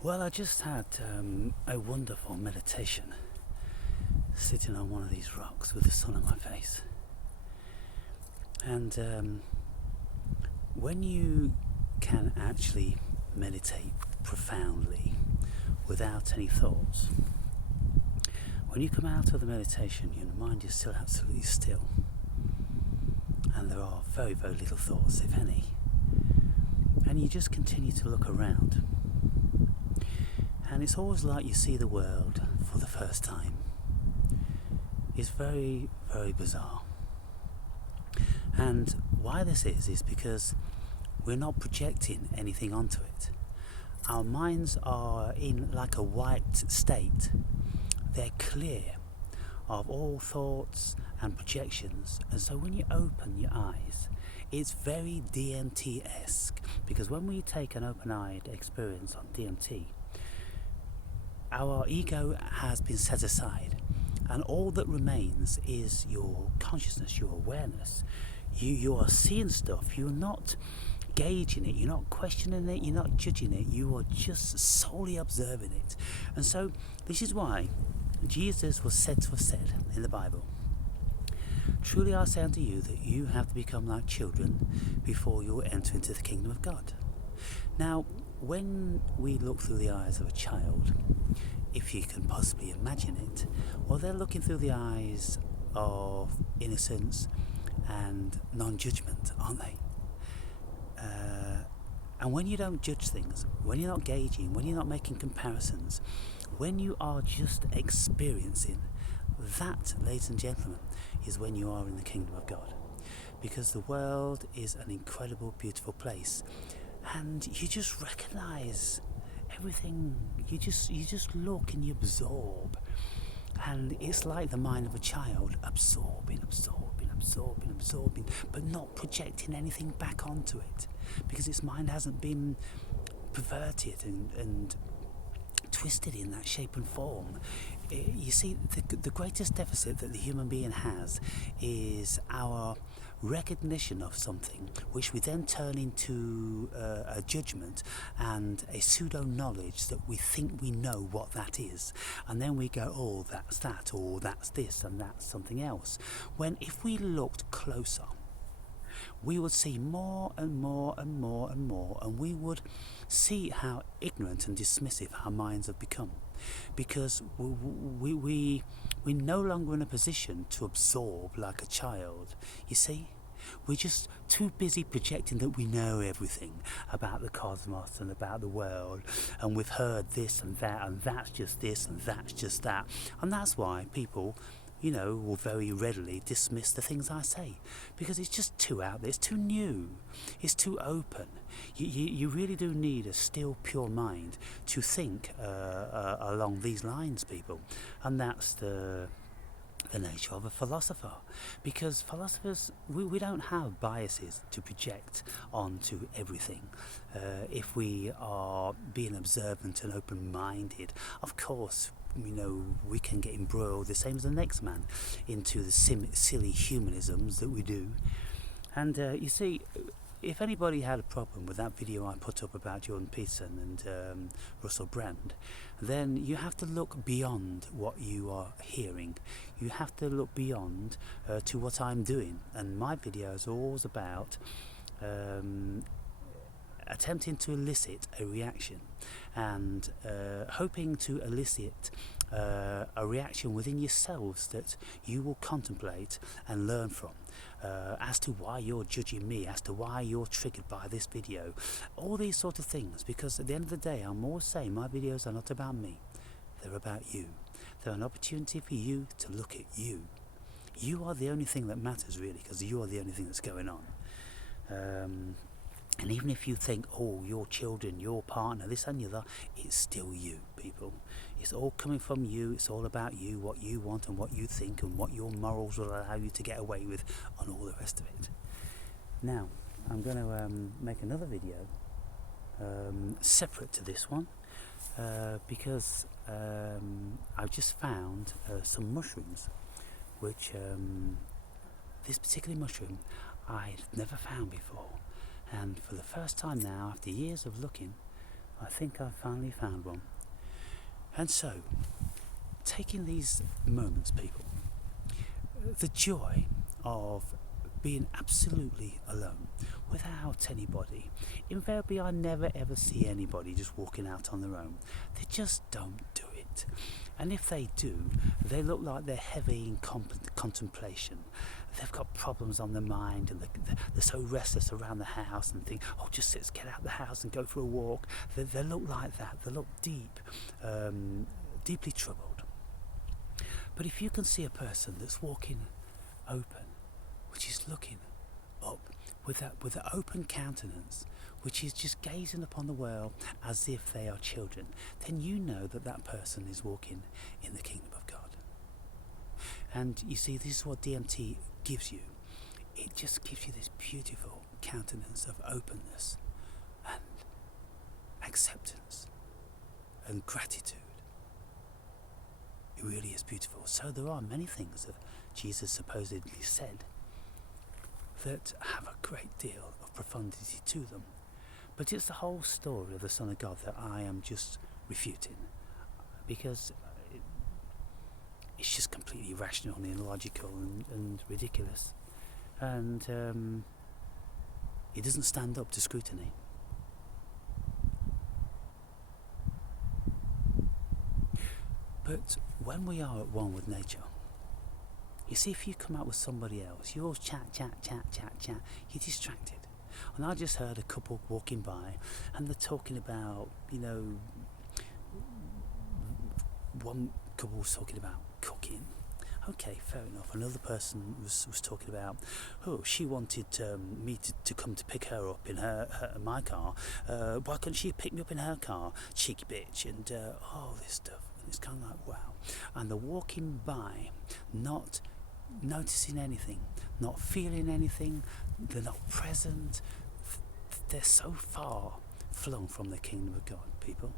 Well, I just had a wonderful meditation sitting on one of these rocks with the sun on my face. And when you can actually meditate profoundly without any thoughts, when you come out of the meditation, your mind is still absolutely still, and there are very, very little thoughts, if any, and you just continue to look around. And it's always like you see the world for the first time. It's very, very bizarre. And why this is because we're not projecting anything onto it. Our minds are in like a wiped state. They're clear of all thoughts and projections. And so when you open your eyes, it's very DMT-esque, because when we take an open-eyed experience on DMT, our ego has been set aside, and all that remains is your consciousness, your awareness. You are seeing stuff, you're not gauging it, you're not questioning it, you're not judging it, you are just solely observing it. And so this is why Jesus was said to have said in the Bible, "Truly I say unto you that you have to become like children before you enter into the kingdom of God." Now, when we look through the eyes of a child, if you can possibly imagine it, well, they're looking through the eyes of innocence and non-judgment, aren't they? And when you don't judge things, when you're not gauging, when you're not making comparisons, when you are just experiencing, that, ladies and gentlemen, is when you are in the kingdom of God. Because the world is an incredible, beautiful place, and you just recognize everything. You just look and you absorb, and it's like the mind of a child, absorbing, but not projecting anything back onto it, because its mind hasn't been perverted and twisted in that shape and form. You see, the greatest deficit that the human being has is our recognition of something, which we then turn into a judgment and a pseudo knowledge that we think we know what that is, and then we go, oh, that's that, or that's this, and that's something else, when if we looked closer, we would see more and more and more and more, and we would see how ignorant and dismissive our minds have become, because we're no longer in a position to absorb like a child. You see, we're just too busy projecting that we know everything about the cosmos and about the world, and we've heard this and that, and that's just this and that's just that, and that's why people, will very readily dismiss the things I say, because it's just too out there, it's too new, it's too open. You really do need a still, pure mind to think along these lines, people, and that's the nature of a philosopher, because philosophers, we don't have biases to project onto everything. If we are being observant and open-minded, of course, we can get embroiled, the same as the next man, into the silly humanisms that we do. And you see, if anybody had a problem with that video I put up about Jordan Peterson and Russell Brand, then you have to look beyond what you are hearing. You have to look beyond to what I'm doing. And my videos are always about attempting to elicit a reaction, and hoping to elicit a reaction within yourselves that you will contemplate and learn from, as to why you're judging me, as to why you're triggered by this video, all these sort of things. Because at the end of the day, I'm always saying my videos are not about me, they're about you. They're an opportunity for you to look at you. You are the only thing that matters, really, because you are the only thing that's going on. And even if you think, oh, your children, your partner, this and the other, it's still you, people. It's all coming from you. It's all about you, what you want and what you think and what your morals will allow you to get away with, and all the rest of it. Now, I'm going to make another video separate to this one, because I've just found some mushrooms, which this particular mushroom I'd never found before. And for the first time now, after years of looking, I think I've finally found one. And so, taking these moments, people, the joy of being absolutely alone, without anybody. Invariably, I never ever see anybody just walking out on their own. They just don't do it. And if they do, they look like they're heavy in contemplation. They've got problems on their mind, and they're so restless around the house and think, oh, just let's get out of the house and go for a walk. They look like that. They look deeply troubled. But if you can see a person that's walking open, which is looking up with an open countenance, which is just gazing upon the world as if they are children, then you know that that person is walking in the kingdom of God. And you see, this is what DMT gives you. It just gives you this beautiful countenance of openness and acceptance and gratitude. It really is beautiful. So there are many things that Jesus supposedly said that have a great deal of profundity to them. But it's the whole story of the Son of God that I am just refuting, because it's just completely irrational and illogical and ridiculous. And it doesn't stand up to scrutiny. But when we are at one with nature, you see, if you come out with somebody else, you all chat, you're distracted. And I just heard a couple walking by, and they're talking about, one couple was talking about cooking. Okay, fair enough. Another person was talking about, oh, she wanted me to come to pick her up in my car. Why couldn't she pick me up in her car? Cheeky bitch. And all this stuff. And it's kind of like, wow. And they're walking by, not noticing anything, not feeling anything. They're not present. They're so far flung from the kingdom of God, people.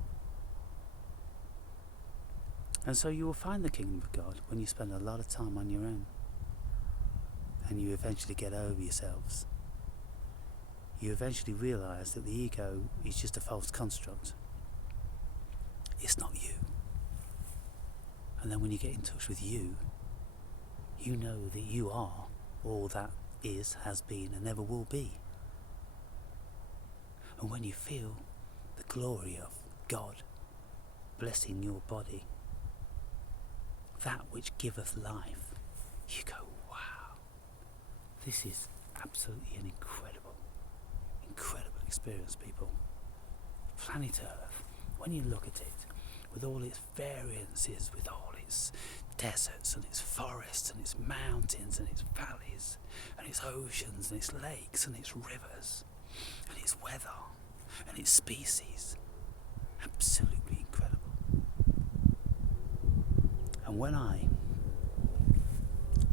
And so you will find the kingdom of God when you spend a lot of time on your own, and you eventually get over yourselves. You eventually realise that the ego is just a false construct. It's not you. And then when you get in touch with you, you know that you are all that is, has been, and never will be. And when you feel the glory of God blessing your body, that which giveth life, you go, wow, this is absolutely an incredible experience, people. Planet Earth, when you look at it, with all its variances, with all its deserts and its forests and its mountains and its valleys and its oceans and its lakes and its rivers and its weather and its species, absolutely incredible. And when I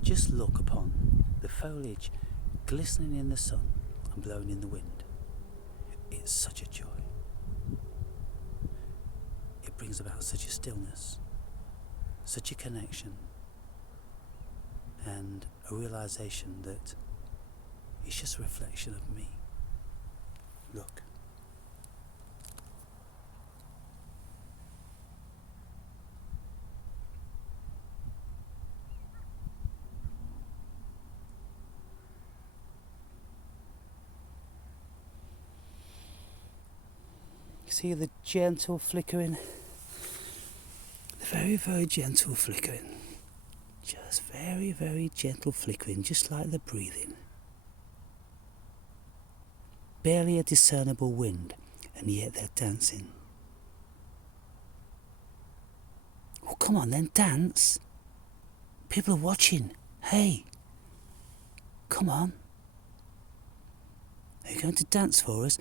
just look upon the foliage glistening in the sun and blowing in the wind, it's such a joy. It brings about such a stillness, such a connection, and a realization that it's just a reflection of me. Look. See the gentle flickering? The very, very gentle flickering. Just very, very gentle flickering, just like the breathing. Barely a discernible wind, and yet they're dancing. Oh, come on then, dance. People are watching. Hey, come on. Are you going to dance for us?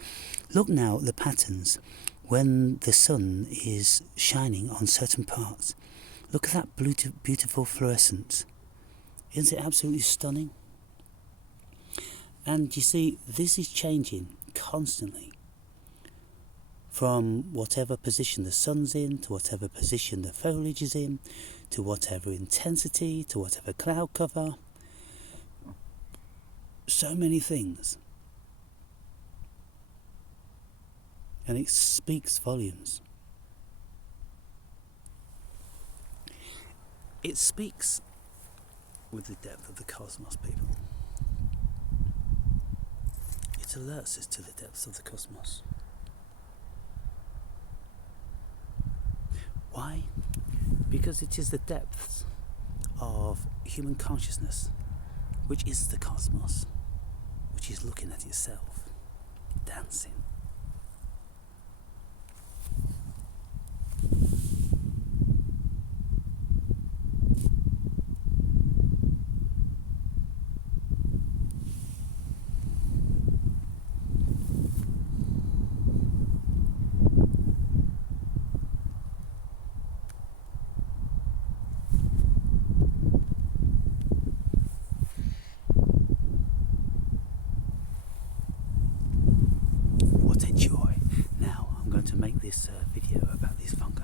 Look now at the patterns when the sun is shining on certain parts. Look at that beautiful fluorescence. Isn't it absolutely stunning? And you see, this is changing constantly. From whatever position the sun's in, to whatever position the foliage is in, to whatever intensity, to whatever cloud cover. So many things. And it speaks volumes. It speaks with the depth of the cosmos, people. It alerts us to the depths of the cosmos. Why? Because it is the depths of human consciousness, which is the cosmos, which is looking at itself, dancing. What a joy. Now I'm going to make this video about these funky